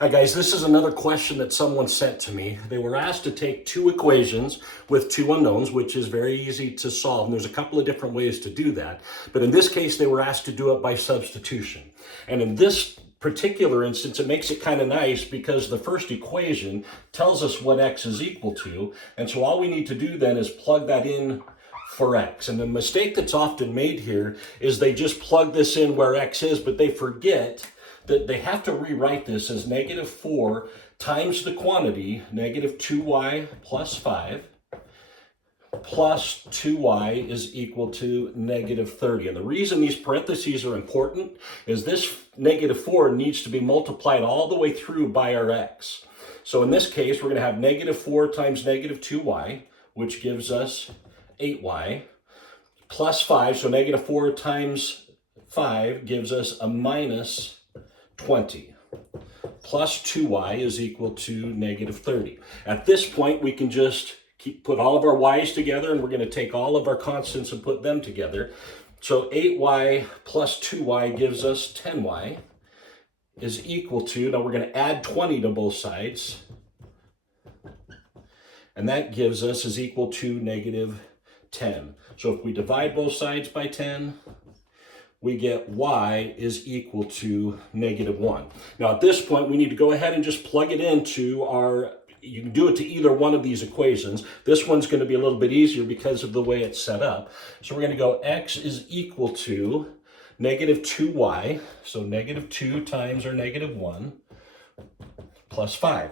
Hi guys, this is another question that someone sent to me. They were asked to take two equations with two unknowns, which is very easy to solve. And there's a couple of different ways to do that. But in this case, they were asked to do it by substitution. And in this particular instance, it makes it kind of nice because the first equation tells us what x is equal to. And so all we need to do then is plug that in for x. And the mistake that's often made here is they just plug this in where x is, but they forget that they have to rewrite this as -4 times the quantity, -2y plus 5, plus 2y is equal to -30. And the reason these parentheses are important is this -4 needs to be multiplied all the way through by our x. So in this case, we're going to have -4 times -2y, which gives us 8y, plus 5. So -4 times 5 gives us a minus 20, plus 2y is equal to -30. At this point, we can just put all of our y's together, and we're going to take all of our constants and put them together. So 8y plus 2y gives us 10y is equal to, now we're going to add 20 to both sides, and that gives us is equal to -10. So if we divide both sides by 10, we get y is equal to -1. Now at this point, we need to go ahead and just plug it into our, you can do it to either one of these equations. This one's going to be a little bit easier because of the way it's set up. So we're going to go x is equal to -2y, so -2 times our -1 plus 5.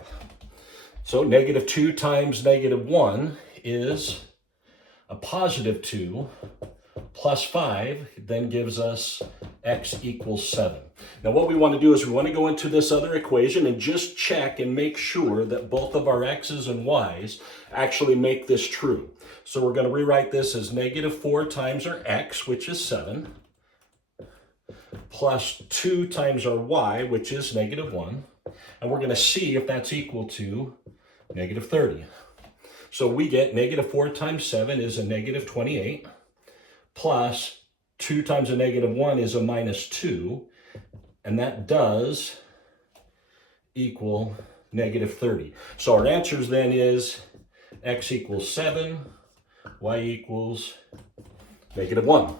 So -2 times -1 is a +2 plus 5 then gives us x equals 7. Now what we want to do is we want to go into this other equation and just check and make sure that both of our x's and y's actually make this true. So we're going to rewrite this as -4 times our x, which is 7, plus 2 times our y, which is -1. And we're going to see if that's equal to -30. So we get -4 times 7 is a -28. Plus 2 times a -1 is a -2, and that does equal -30. So our answers then is x equals 7, y equals -1.